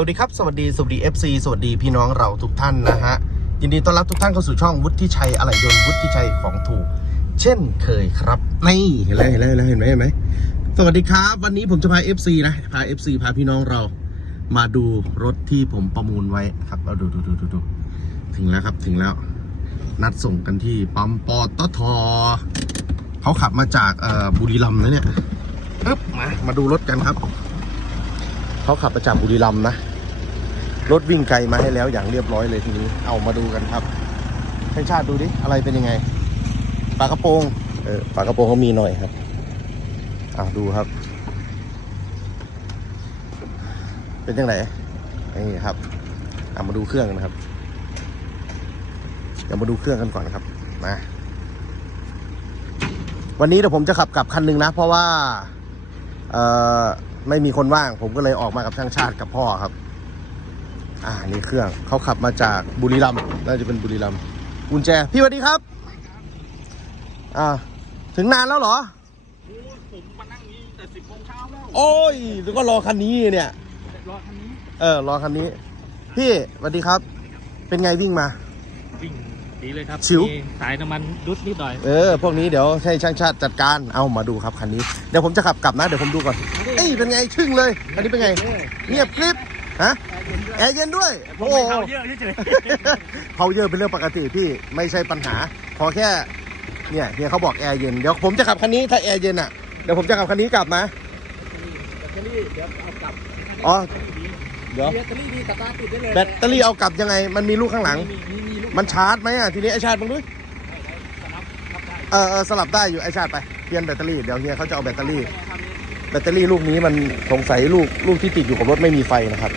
วัสดีครับ สวัสดีสวัสดี FC สวัสดีพี่น้องเราทุกท่านนะฮะ ยินดีต้อนรับทุกท่านเข้าสู่ช่องวุฒิชัยอะไหล่ยนต์วุฒิชัยของถูก เช่นเคยครับนี่เห็นแล้วเห็นแล้วเห็นไหมเห็นไหมสวัสดีครับ วันนี้ผมจะพา FC นะพา FC พาพี่น้องเรามาดูรถที่ผมประมูลไว้ครับเอาดูดูดูดูดูถึงแล้วครับถึงแล้ว นัดส่งกันที่ปั๊มปอตทเขาขับมาจากเอ่อบุรีรัมย์นะเนี่ยปึ๊บมามาดูรถกันครับเขาขับมาจากบุรีรัมย์นะ รถวิ่งไกลมาให้แล้วอย่างเรียบร้อยเลยทีนี้ เอามาดูกันครับให้ชาติดูดิ อะไรเป็นยังไงฝากระโปรงเออฝากระโปรงเขามีหน่อยครับอ่าดูครับ เป็นยังไงนี่ครับเอามาดูเครื่องกันนะครับเดี๋ยวมาดูเครื่องกันก่อนครับมาวันนี้เดี๋ยวผมจะขับกลับคันหนึ่งนะ เพราะว่า เอ่อ ไม่มีคนว่าง ผมก็เลยออกมากับช่างชาติกับพ่อครับ อ่านี่เครื่องเขาขับมาจากบุรีรัมย์น่าจะเป็นบุรีรัมย์กุญแจ พี่สวัสดีครับ อ่า ถึงนานแล้วเหรอ โอ้ยผมมานั่งนี้แต่สิบโมงเช้าแล้วโอ้ยแล้วก็รอคันนี้เนี่ย รอคันนี้เออ รอคันนี้ พี่สวัสดีครับ เป็นไงวิ่งมา วิ่งดีเลยครับชิว มีสายน้ำมันดุดนิดหน่อยเออ พวกนี้เดี๋ยวให้ช่างชาติจัดการ เอามาดูครับคันนี้ เดี๋ยวผมจะขับกลับนะ เดี๋ยวผมดูก่อน เอ้ย เป็นไงชึ่งเลยคันนี้เป็นไง เงียบกริบฮะ แอร์เย็นด้วยผมโอ้ไม่โหเท่าเยอะเฉยเขาเยอะเป็นเรื่องปกติพี่ไม่ใช่ปัญหาพอแค่เนี่ยเฮียเขาบอกแอร์เย็นเดี๋ยวผมจะขับคันนี้ถ้าแอร์เย็นอะเดี๋ยวผมจะขับคันนี้กลับนะๆแบตเตอรี่เดี๋ยวเอากลับอ๋อแบตเตอรี่ดีเดี๋ยวแบตเตอรี่ดีสตาร์ทติดได้เลยแบตเตอรี่เอากลับยังไง มันมีลูกข้างหลังมีมีมีลูกมันชาร์จไหมอะทีนี้ไอชาร์จมึงด้วยสลับขับได้เออเออสลับได้อยู่ไอชาร์จไปเปลี่ยนแบตเตอรี่เดี๋ยวเฮียเขาจะเอาแบตเตอรี่ แบตเตอรี่ลูกนี้มันสงสัยลูกลูกที่ติดอยู่กับรถไม่มีไฟนะครับ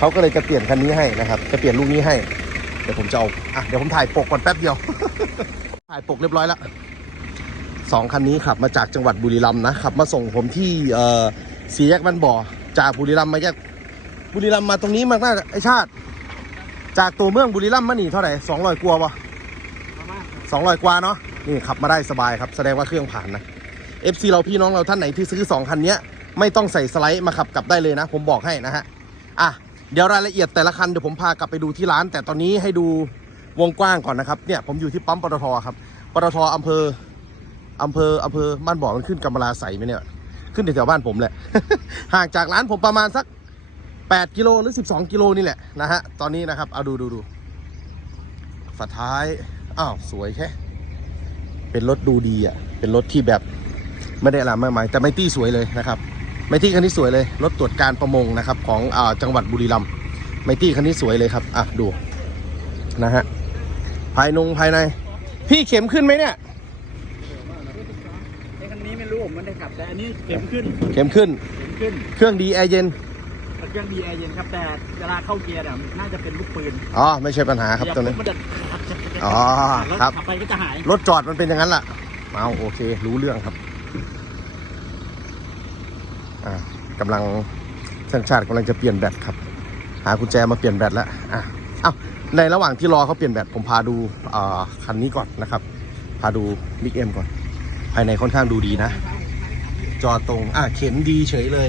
เขาก็เลยจะเปลี่ยนคันนี้ให้นะครับ จะเปลี่ยนลูกนี้ให้ เดี๋ยวผมจะเอาอะเดี๋ยวผมถ่ายปกก่อนแป๊บเดียว ถ่ายปกเรียบร้อยแล้วสองคันนี้ขับมาจากจังหวัดบุรีรัมย์นะขับมาส่งผมที่เอ่อสีแยกบ้านบ่อ จากบุรีรัมย์มาแยกบุรีรัมย์มาตรงนี้มากน่าไอชาติ จากตัวเมืองบุรีรัมย์มานี่เท่าไหร่สองร้อยกว่าปะสองร้อยกว่าเนาะนี่ขับมาได้สบายครับแสดงว่าเครื่องผ่านนะ FC เราพี่น้องเราท่านไหนที่ซื้อ2คันเนี้ยไม่ต้องใส่สไลด์มาขับกลับได้เลยนะ ผมบอกให้นะฮะอะ เดี๋ยวรายละเอียดแต่ละคันเดี๋ยวผมพากลับไปดูที่ร้าน แต่ตอนนี้ให้ดูวงกว้างก่อนนะครับเนี่ยผมอยู่ที่ปั๊มปตทครับปตทอำเภออำเภออำเภอบ้านบ่อมันขึ้นกำมะลาใสไหมเนี่ยขึ้นแถวๆบ้านผมแหละ ห่างจากร้านผมประมาณสัก 8 กิโลหรือ 12 กิโลนี่แหละนะฮะตอนนี้นะครับเอาดูดูดูฝาท้ายอ้าวสวยแค่เป็นรถดูดีอะเป็นรถที่แบบไม่ได้อะไรมากมายแต่ไม่ตี้สวยเลยนะครับ ไมตี้คันนี้สวยเลยรถตรวจการประมงนะครับของอาจังหวัดบุรีรัมย์ไมตี้คันนี้สวยเลยครับอะดูนะฮะภายนงภายใน พี่เข็มขึ้นไหมเนี่ยไอ้คันนี้ไม่รู้ผมมันได้ขับแต่อันนี้เข็มขึ้นเข็มขึ้นเข็มขึ้น เครื่องดีแอร์เย็นเครื่องดีแอร์เย็นครับแต่เวลาเข้าเกียร์เนี่ยน่าจะเป็นลูกปืนอ๋อไม่ใช่ปัญหาครับตัวนี้มันจะอ๋อรถครับขับไปก็จะหายรถจอดมันเป็นอย่างนั้นแหละเอาโอเค รู้เรื่องครับ อ่า กำลังช่างชาติกำลังจะเปลี่ยนแบตครับ หากุญแจมาเปลี่ยนแบตแล้วอะเอ้าในระหว่างที่รอเขาเปลี่ยนแบตผมพาดูอ่าคันนี้ก่อนนะครับ พาดูมิกเอ็มก่อน ภายในค่อนข้างดูดีนะ จอตรงอะเข็มดีเฉยเลย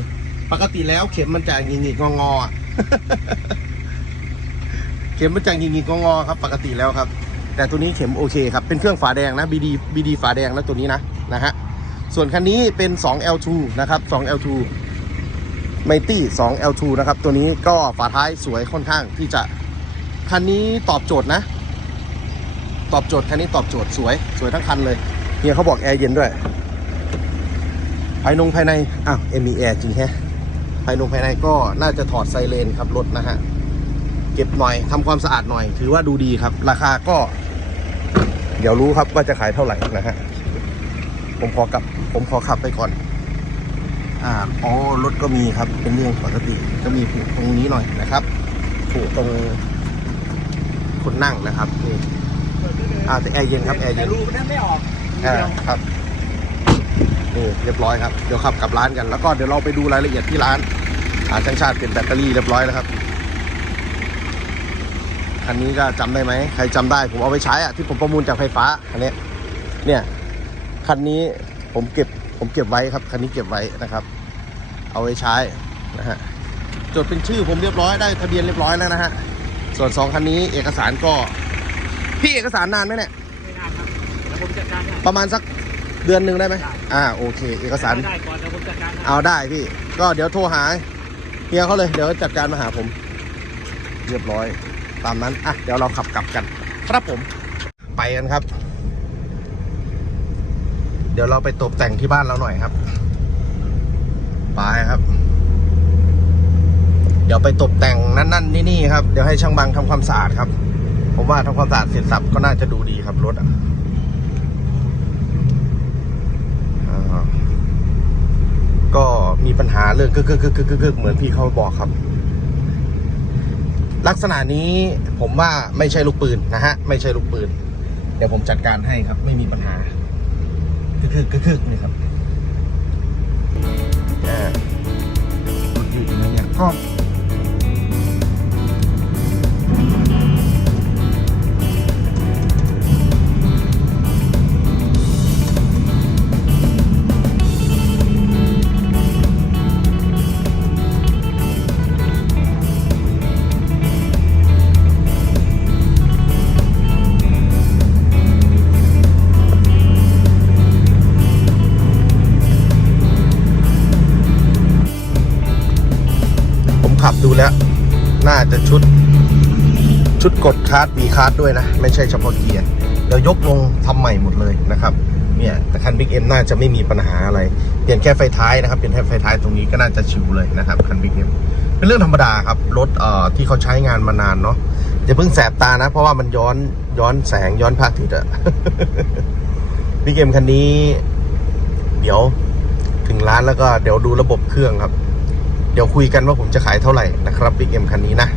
ปกติแล้วเข็มมันจะงิกๆงอๆอะเข็มมันจะหงิกๆงอครับ ปกติแล้วครับ แต่ตัวนี้เข็มโอเคครับ เป็นเครื่องฝาแดงนะ BD BD ฝาแดงนะตัวนี้นะนะฮะส่วนคันนี้เป็น 2L2 นะครับ 2L2 ไมตี้ 2L2 นะครับ ตัวนี้ก็ฝาท้ายสวยค่อนข้างที่จะ คันนี้ตอบโจทย์นะ ตอบโจทย์คันนี้ตอบโจทย์สวย สวยทั้งคันเลยเฮียเขาบอกแอร์เย็นด้วยภายนงภายในอ้าวเอ็มีแอร์จริงแฮะภายนงภายในก็น่าจะถอดไซเรนครับรถนะฮะ เก็บหน่อยทำความสะอาดหน่อย ถือว่าดูดีครับ ราคาก็ เดี๋ยวรู้ครับว่าจะขายเท่าไหร่นะฮะผมขอกลับ ผมขอขับไปก่อน อ่าอ๋อรถก็มีครับเป็นเรื่องปกติก็มีผูกตรงนี้หน่อยนะครับผูกตรงคนนั่งนะครับนี่อ่าแต่แอร์เย็นครับแอร์แต่เย็นรูมันนั่นไม่ออกอ่าครับนี่เรียบร้อยครับเดี๋ยวขับกลับร้านกันแล้วก็เดี๋ยวเราไปดูรายละเอียดที่ร้านอ่าช่างชาติเปลี่ยนแบตเตอรี่เรียบร้อยแล้วครับคันนี้ก็จำได้ไหมใครจำได้ผมเอาไปใช้อะที่ผมประมูลจากไฟฟ้าคันนี้เนี่ยคันนี้ผมเก็บ ผมเก็บไว้ครับคันนี้เก็บไว้นะครับ เอาไว้ใช้นะฮะจดเป็นชื่อผมเรียบร้อยได้ทะเบียนเรียบร้อยแล้วนะฮะส่วนสองคันนี้เอกสารก็พี่เอกสารนานไหมเนี่ยไม่นานครับแล้วผมจัดการให้ประมาณสักเดือนหนึ่งได้ไหมได้อ่าโอเค เอกสารไม่ได้ก่อนแล้วผมจัดการให้เอาได้พี่ ก็เดี๋ยวโทรหาเฮียเขาเลยเดี๋ยวจัดการมาหาผม เรียบร้อย ตามนั้นอะเดี๋ยวเราขับกลับกัน ครับผมไปกันครับ เดี๋ยวเราไปตกแต่งที่บ้านเราหน่อยครับไปครับ เดี๋ยวไปตกแต่งนั่นๆนี่ๆครับ เดี๋ยวให้ช่างบังทำความสะอาดครับ ผมว่าทำความสะอาดเสร็จสับก็น่าจะดูดีครับรถอะก็มีปัญหาเรื่องกึกกึกกึกกึกกึกกึกเหมือนพี่เขาบอกครับ ลักษณะนี้ผมว่าไม่ใช่ลูกปืนนะฮะ ไม่ใช่ลูกปืน เดี๋ยวผมจัดการให้ครับ ไม่มีปัญหา กึกกึกกึกกึกนี่ครับอ่ารถอยู่ตรงนั้นเนี่ยก็ แล้ว น่าจะชุด ชุดกดคาร์ดวีคาร์ดด้วยนะ ไม่ใช่เฉพาะเกียร์เดี๋ยวยกลงทำใหม่หมดเลยนะครับเนี่ยแต่คันบิ๊กเอ็มน่าจะไม่มีปัญหาอะไร เปลี่ยนแค่ไฟท้ายนะครับ เปลี่ยนแค่ไฟท้ายตรงนี้ก็น่าจะชิวเลยนะครับคันบิ๊กเอ็มเป็นเรื่องธรรมดาครับ รถเอ่อที่เขาใช้งานมานานเนาะอย่าเพิ่งแสบตานะ เพราะว่ามันย้อนย้อนแสงย้อนพระอาทิตย์อะบิ๊กเอ็มคันนี้ เดี๋ยวถึงร้านแล้วก็เดี๋ยวดูระบบเครื่องครับ เดี๋ยวคุยกันว่าผมจะขายเท่าไหร่นะครับบิ๊กเอ็มคันนี้นะ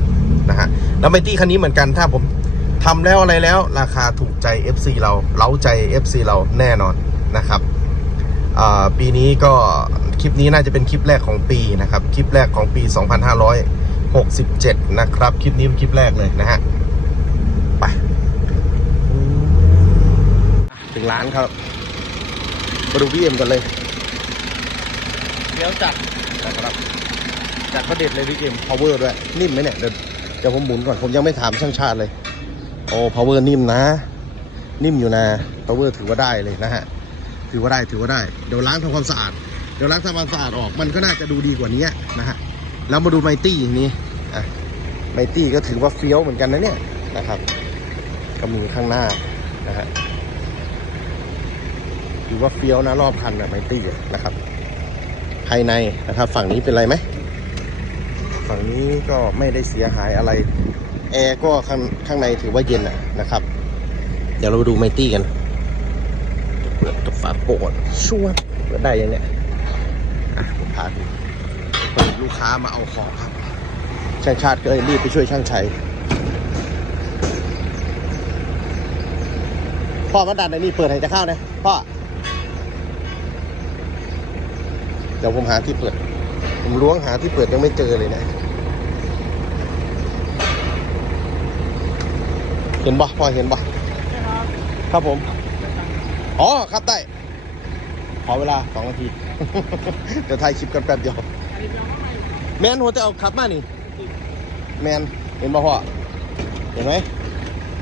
นะฮะแล้วไมตี้คันนี้เหมือนกันถ้าผมทำแล้วอะไรแล้วราคาถูกใจ FC เราเล้าใจ FC เราแน่นอนนะครับอ่าปีนี้ก็คลิปนี้น่าจะเป็นคลิปแรกของปีนะครับ คลิปแรกของปี 2567 นะครับ คลิปนี้เป็นคลิปแรกเลยนะฮะไปถึงร้านครับมาดูพี่เอ็มกันเลยเดี๋ยวจัดนะครับ จัดประเด็ดเลยพี่เกม power ด้วย นิ่มไหมเนี่ย เดี๋ยวเดี๋ยวผมหมุนก่อน ผมยังไม่ถามช่างชาติเลย โอ้ power นิ่มนะ นิ่มอยู่นะ power ถือว่าได้เลยนะฮะ ถือว่าได้ ถือว่าได้ เดี๋ยวล้างทำความสะอาด เดี๋ยวล้างทำความสะอาดออก มันก็น่าจะดูดีกว่านี้นะฮะ แล้วมาดูไมตี้นี้อะไมตี้ก็ถือว่าเฟี้ยวเหมือนกันนะเนี่ยนะครับ ก็มีข้างหน้านะฮะถือว่าเฟี้ยวนะรอบคันนะไมตี้นะครับ ภายในนะครับ ฝั่งนี้เป็นไรไหม ฝั่งนี้ก็ไม่ได้เสียหายอะไร แอร์ก็ข้างข้างในถือว่าเย็นอะนะครับ เดี๋ยวเรามาดูไมตี้กันเปิดตัวฝาโปดช่วยเปิดได้ยังเนี่ยอะผมพาดูเปิดลูกค้ามาเอาของครับ ช่างชาติก็เลยรีบไปช่วยช่างชัยพ่อมาดันในนี่เปิดให้จะเข้านะพ่อ เดี๋ยวผมหาที่เปิด ผมล้วงหาที่เปิดยังไม่เจอเลยเนะ เห็นบ่พอเห็นบ่ครับผม อ๋อครับได้ ขอเวลาสองนาที เดี๋ยวถ่ายคลิปกันแป๊บเดียว แมนหัวจะเอาขับมานี่ แมนเห็นบ่พ่อ เห็นไหม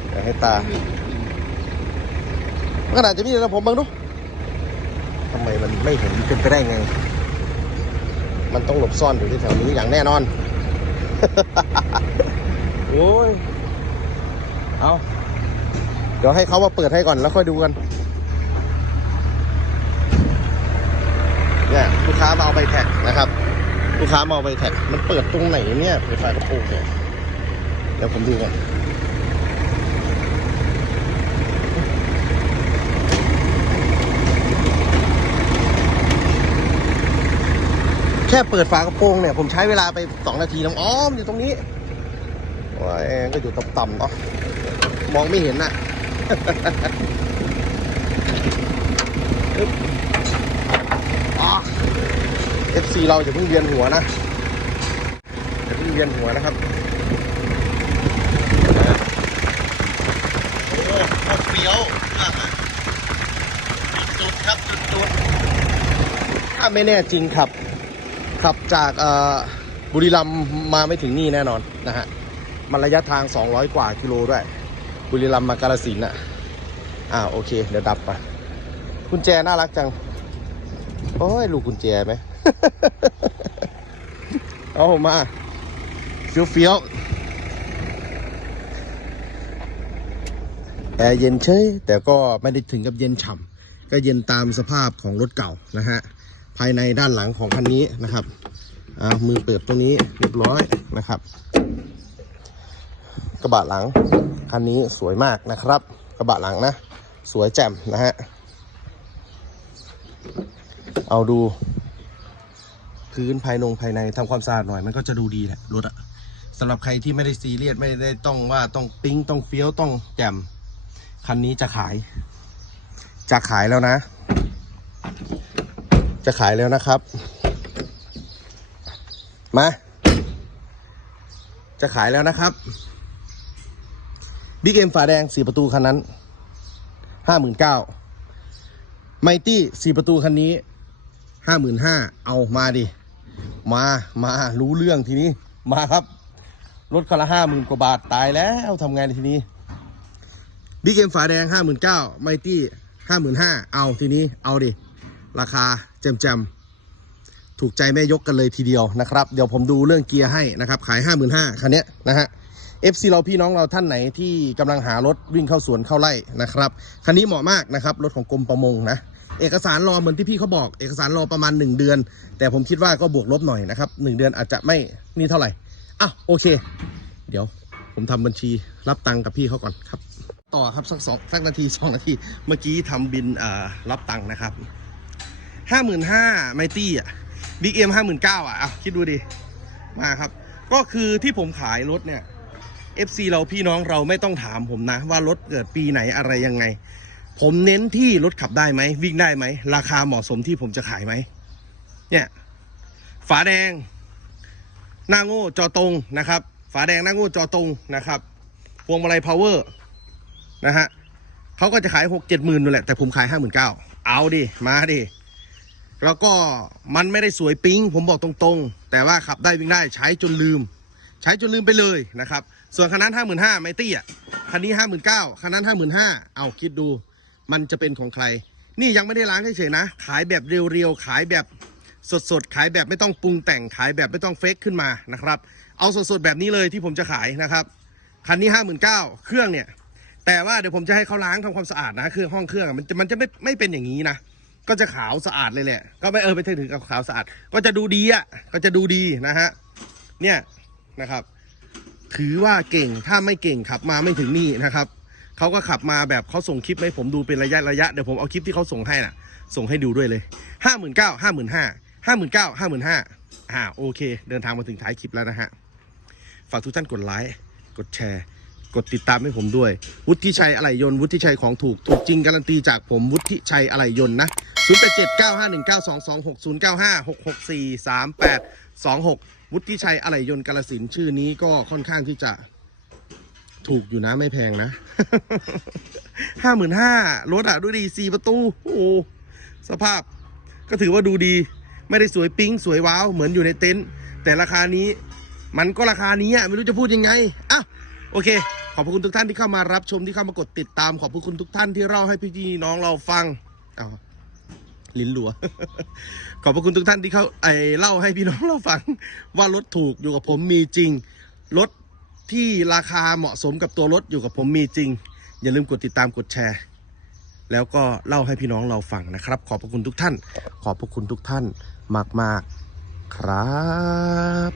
เดี๋ยวให้ตาขนาดจะมีแต่ผมบังดูทำไมมันไม่เห็นเป็นไปได้ไง มันต้องหลบซ่อนอยู่ที่แถวนี้อย่างแน่นอน โอ้ย เอาเดี๋ยวให้เขามาเปิดให้ก่อนแล้วค่อยดูกัน เนี่ยลูกค้ามาเอาใบแท็กนะครับ ลูกค้ามาเอาใบแท็ก มันเปิดตรงไหนเนี่ยเปิดไฟกระโปรงเนี่ยเดี๋ยวผมดูก่อนแค่เปิดฝากระโปรงเนี่ย ผมใช้เวลาไปสองนาทีน้องอ้อมอยู่ตรงนี้ว้ายก็อยู่ต่ำๆเนาะ มองไม่เห็นน่ะเอะ FC เราอย่าเพิ่งเวียนหัวนะอย่าเพิ่งเวียนหัวนะครับโอ้โคตรเฟี้ยวจุดครับจุดถ้าไม่แน่จริงขับ ขับจากบุรีรัมย์มาไม่ถึงนี่แน่นอนนะฮะมันระยะทาง 200 กว่ากิโลด้วย บุรีรัมย์มากาลสินอะอ่าโอเค เดี๋ยวดับไปกุญแจน่ารักจัง โอ้ย ลูกกุญแจไหม เอามาเฟี้ยวเฟี้ยวแอร์เย็นเฉยแต่ก็ไม่ได้ถึงกับเย็นฉ่ำก็เย็นตามสภาพของรถเก่านะฮะ ภายในด้านหลังของคันนี้นะครับ อ่ามือเปิดตรงนี้เรียบร้อยนะครับ กระบะหลัง คันนี้สวยมากนะครับ กระบะหลังนะ สวยแจ่มนะฮะ เอาดู พื้นภายนงภายในทำความสะอาดหน่อย มันก็จะดูดีแหละรถอะสำหรับใครที่ไม่ได้ซีเรียสไม่ได้ต้องว่าต้องปิ๊งต้องเฟี้ยวต้องแจ่มคันนี้จะขาย จะขายแล้วนะ จะขายแล้วนะครับ มา จะขายแล้วนะครับ บิ๊กเอ็มฝาแดงสี่ประตูคันนั้นห้าหมื่นเก้าไมตี้สี่ประตูคันนี้ห้าหมื่นห้าเอามาดิ มามารู้เรื่องทีนี้มาครับรถคันละห้าหมื่นกว่าบาทตายแล้วทำไงในทีนี้บิ๊กเอ็มฝาแดงห้าหมื่นเก้าไมตี้ห้าหมื่นห้าเอาทีนี้เอาดิ ราคาแจมๆถูกใจแม่ยกกันเลยทีเดียวนะครับ เดี๋ยวผมดูเรื่องเกียร์ให้นะครับ ขาย5 5 0 0 0คันนี้นะฮะ FC เราพี่น้องเราท่านไหนที่กำลังหารถวิ่งเข้าสวนเข้าไร่นะครับคันนี้เหมาะมากนะครับรถของกรมประมงนะเอกสารรอเหมือนที่พี่เขาบอก เอกสารรอประมาณ 1 เดือน แต่ผมคิดว่าก็บวกลบหน่อยนะครับ1เดือนอาจจะไม่นี่เท่าไหร่อะโอเค เดี๋ยวผมทำบัญชีรับตังค์กับพี่เขาก่อนครับ ต่อครับสักสองสักนาทีสองนาทีเมื่อกี้ทำบินอ่ารับตังค์นะครับห้าหมื่นห้าไมตี้อะบิ๊กเอ็มห้าหมื่นเก้าอะคิดดูดิมาครับ ก็คือที่ผมขายรถเนี่ย FC เราพี่น้องเราไม่ต้องถามผมนะ ว่ารถเกิดปีไหนอะไรยังไง ผมเน้นที่รถขับได้ไหม วิ่งได้ไหม ราคาเหมาะสมที่ผมจะขายไหมเนี่ยฝาแดง หน้าโง่จอตรงนะครับ ฝาแดงหน้าโง่จอตรงนะครับพวงมาลัยพาวเวอร์นะฮะเขาก็จะขายหกเจ็ดหมื่นนู่นแหละ แต่ผมขายห้าหมื่นเก้าเอาดิมาดิแล้วก็มันไม่ได้สวยปิ๊งผมบอกตรงๆ แต่ว่าขับได้วิ่งได้ใช้จนลืม ใช้จนลืมไปเลยนะครับ ส่วนคันนั้นห้าหมื่นห้าไมตี้อะคันนี้ห้าหมื่นเก้าคันนั้นห้าหมื่นห้าเอาคิดดู มันจะเป็นของใคร นี่ยังไม่ได้ล้างเฉยๆนะ ขายแบบเรียวๆ ขายแบบสดๆ ขายแบบไม่ต้องปรุงแต่ง ขายแบบไม่ต้องเฟกขึ้นมานะครับ เอาสดๆ แบบนี้เลยที่ผมจะขายนะครับ คันนี้ห้าหมื่นเก้าเครื่องเนี่ย แต่ว่าเดี๋ยวผมจะให้เขาล้างทำความสะอาดนะเครื่องห้องเครื่องมันจะมันจะไม่ไม่เป็นอย่างนี้นะ ก็จะขาวสะอาดเลยแหละ ก็ไม่เออไปถึงกับขาวสะอาด ก็จะดูดีอะ ก็จะดูดีนะฮะ เนี่ย นะครับ ถือว่าเก่งถ้าไม่เก่งขับมาไม่ถึงนี่นะครับเขาก็ขับมาแบบเขาส่งคลิปให้ผมดูเป็นระยะระยะเดี๋ยวผมเอาคลิปที่เขาส่งให้น่ะ ส่งให้ดูด้วยเลยห้าหมื่นเก้าห้าหมื่นห้าห้าหมื่นเก้าห้าหมื่นห้าอ่าโอเค เดินทางมาถึงท้ายคลิปแล้วนะฮะฝากทุกท่านกดไลค์กดแชร์กดติดตามให้ผมด้วย วุฒิชัยอะไหล่ยนต์วุฒิชัยของถูก ถูกจริงการันตีจากผมวุฒิชัยอะไหล่ยนต์นะ 0 8 7 9 5 1 9 2 2 6 0 9 5 6 6 4 3 8 2 6 วุฒิชัยอะไหล่ยนต์กาลสินชื่อนี้ก็ค่อนข้างที่จะถูกอยู่นะไม่แพงนะห้าหมื่นห้ารถอะดูดีสี่ประตู โอ้สภาพก็ถือว่าดูดี ไม่ได้สวยปิ๊งสวยว้าว เหมือนอยู่ในเต็นท์แต่ราคานี้ มันก็ราคานี้อะไม่รู้จะพูดยังไงอะโอเค ขอบคุณทุกท่านที่เข้ามารับชมที่เข้ามากดติดตาม ขอบคุณทุกท่านที่เล่าให้พี่น้องเราฟังอ้าว ลิ้นหลัว ขอบพระคุณทุกท่านที่เขาไอเล่าให้พี่น้องเราฟัง ว่ารถถูกอยู่กับผมมีจริง รถที่ราคาเหมาะสมกับตัวรถอยู่กับผมมีจริง อย่าลืมกดติดตามกดแชร์ แล้วก็เล่าให้พี่น้องเราฟังนะครับ ขอบพระคุณทุกท่าน ขอบพระคุณทุกท่านมาก ๆ ครับ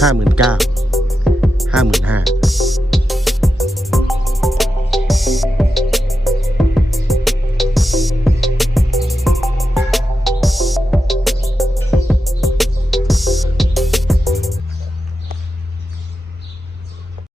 ห้าหมื่นเก้าห้าหมื่นห้า